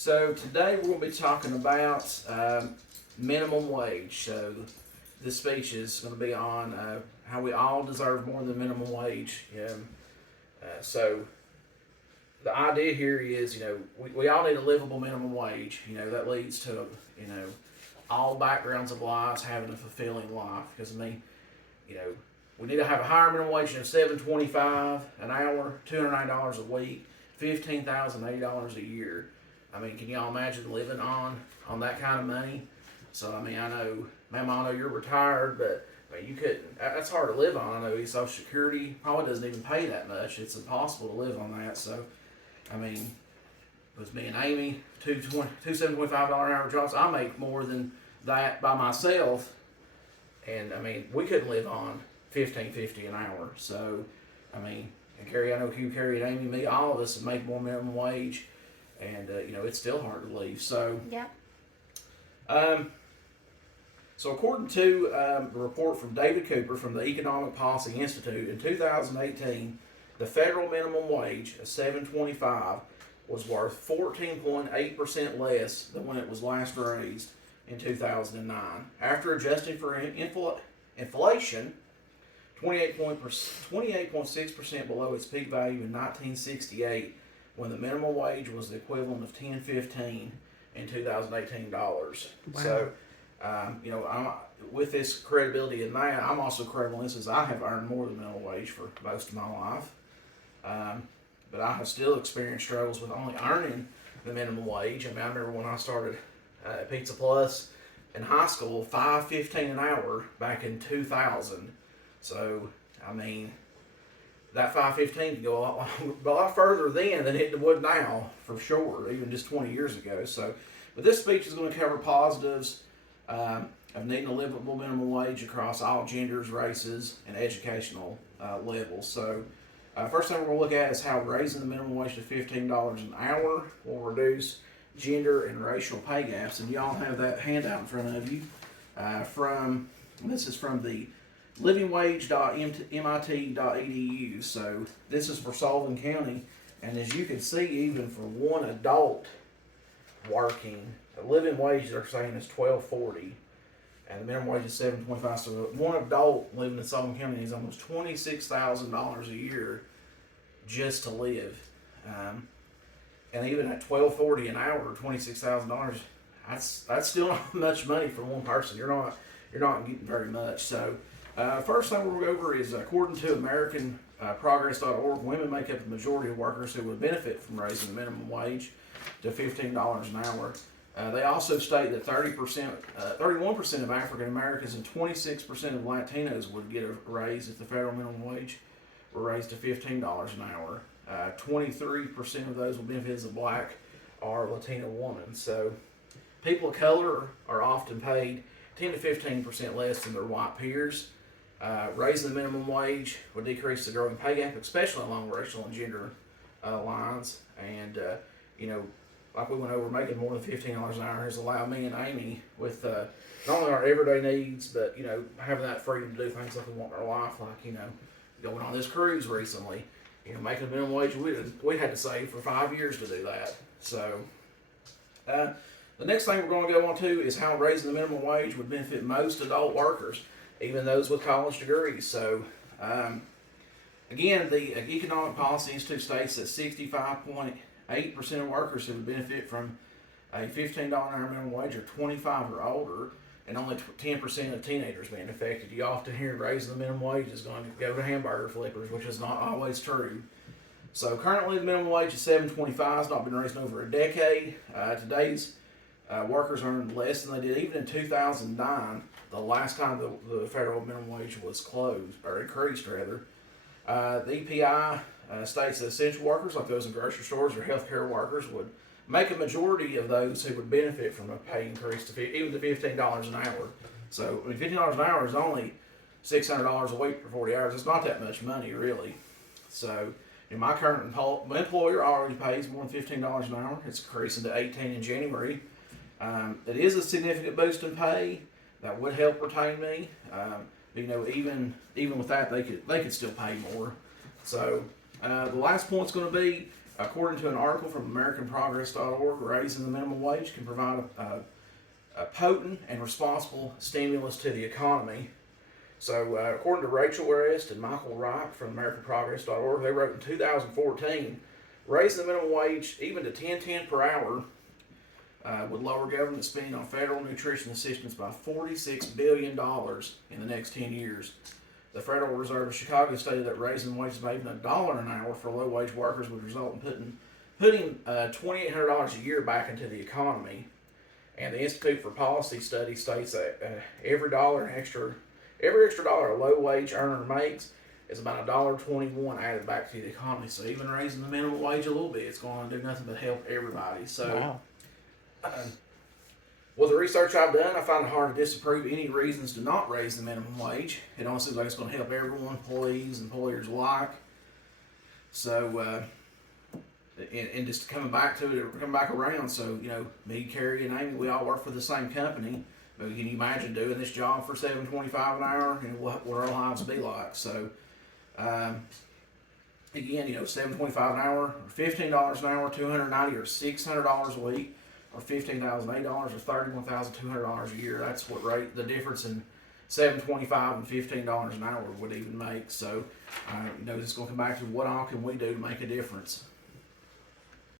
So today we're going to be talking about minimum wage. So this speech is going to be on how we all deserve more than minimum wage. So the idea here is, we all need a livable minimum wage. That leads to, all backgrounds of lives having a fulfilling life. Because we need to have a higher minimum wage of $7.25 an hour, $209 a week, $15,080 a year. Can y'all imagine living on that kind of money? So, I know, ma'am, I know you're retired, but you couldn't, that's hard to live on. I know Social Security probably doesn't even pay that much. It's impossible to live on that. So, with me and Amy, two $7.25 an hour jobs, I make more than that by myself. And, we couldn't live on $15.50 an hour. So, and Carrie, I know you, Carrie, and Amy, me, all of us would make more minimum wage. And, it's still hard to leave. So, yeah. So according to a report from David Cooper from the Economic Policy Institute, in 2018, the federal minimum wage of $7.25 was worth 14.8% less than when it was last raised in 2009. After adjusting for inflation, 28.6% below its peak value in 1968, when the minimum wage was the equivalent of $10.15 in 2018 dollars. Wow. So, with this credibility in that, I'm also credible in this, as I have earned more than minimum wage for most of my life. But I have still experienced struggles with only earning the minimum wage. I remember when I started at Pizza Plus in high school, $5.15 an hour back in 2000. So, that $5.15 can go a lot further then than it would now, for sure, even just 20 years ago. So, but this speech is going to cover positives of needing a livable minimum wage across all genders, races, and educational levels. So, first thing we're going to look at is how raising the minimum wage to $15 an hour will reduce gender and racial pay gaps. And y'all have that handout in front of you. This is from the livingwage.mit.edu. So this is for Sullivan County, and as you can see, even for one adult working, the living wage they're saying is $12.40, and the minimum wage is $7.25. So one adult living in Sullivan County needs almost $26,000 a year just to live, and even at $12.40 an hour, $26,000, that's still not much money for one person. You're not getting very much. So. First thing we'll go over is, according to AmericanProgress.org, women make up the majority of workers who would benefit from raising the minimum wage to $15 an hour. They also state that 31% of African Americans and 26% of Latinos would get a raise if the federal minimum wage were raised to $15 an hour. 23% of those will benefit as a black or Latino woman. So people of color are often paid 10 to 15% less than their white peers. Raising the minimum wage would decrease the growing pay gap, especially along racial and gender lines. And, like we went over, making more than $15 an hour has allowed me and Amy with not only our everyday needs, but, having that freedom to do things like we want in our life, like, going on this cruise recently. Making the minimum wage, we had to save for 5 years to do that. So, the next thing we're going to go on to is how raising the minimum wage would benefit most adult workers, even those with college degrees. So, again, the Economic Policy Institute states that 65.8% of workers who would benefit from a $15 an hour minimum wage are 25 or older, and only 10% of teenagers being affected. You often hear raising the minimum wage is going to go to hamburger flippers, which is not always true. So currently the minimum wage is $7.25. It's not been raised in over a decade. Today's workers earn less than they did even in 2009, the last time the federal minimum wage was closed, or increased rather. The EPI states that essential workers, like those in grocery stores or healthcare workers, would make a majority of those who would benefit from a pay increase to even to $15 an hour. So, $15 an hour is only $600 a week for 40 hours. It's not that much money, really. So, my current employer already pays more than $15 an hour. It's increasing to $18 in January. It is a significant boost in pay that would help retain me. Even with that, they could still pay more. So the last point's going to be according to an article from AmericanProgress.org, raising the minimum wage can provide a potent and responsible stimulus to the economy. So, according to Rachel West and Michael Wright from AmericanProgress.org, they wrote in 2014, raising the minimum wage even to $10.10 per hour would lower government spending on federal nutrition assistance by $46 billion in the next 10 years. The Federal Reserve of Chicago stated that raising wages by even $1 an hour for low-wage workers would result in putting $2,800 a year back into the economy. And the Institute for Policy Studies states that every extra dollar a low-wage earner makes is about $1.21 added back to the economy. So even raising the minimum wage a little bit, it's going to do nothing but help everybody. So, Wow. With the research I've done, I find it hard to disapprove any reasons to not raise the minimum wage. It almost seems like it's going to help everyone, employees, employers alike. So, and just coming back to it, coming back around. So, me, Carrie, and Amy, we all work for the same company. But can you imagine doing this job for $7.25 an hour and what our lives would be like? So, again, $7.25 an hour, or $15 an hour, $290 or $600 a week, or $15,008 or $31,200 a year. That's what the difference in $7.25 and $15 an hour would even make. So, it's going to come back to what all can we do to make a difference.